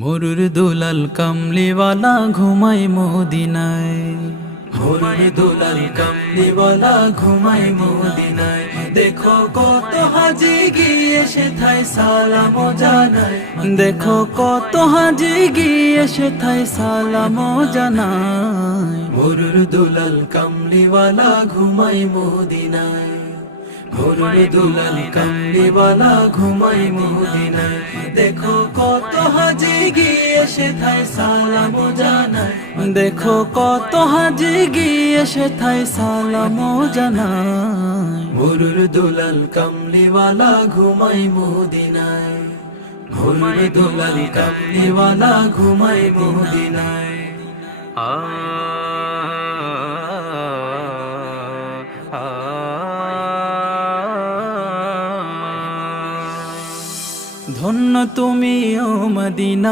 মরুর দুলাল কামলিওয়ালা ঘুমায় মদিনায়। মরুর দুলাল কামলিওয়ালা ঘুমায় মদিনায়। দেখো কত হাজি গিয়ে সেথায় সালাম জানায়। দেখো কত হাজি গিয়ে সেথায় সালাম জানায়। মরুর দুলাল কামলিওয়ালা ঘুমায় মদিনায়। মরুর দুলাল কামলিওয়ালা ঘুমায় মদিনায়। দেখো কত হাজি গিয়ে সেথায় সালাম জানায়। দেখো কত হাজি গিয়ে সেথায় সালাম জানায়। মরুর দুলাল কামলিওয়ালা ঘুমায় মদিনায়। মরুর দুলাল কামলিওয়ালা ঘুমায় মদিনায়। ধন্য তুমি ও মদিনা।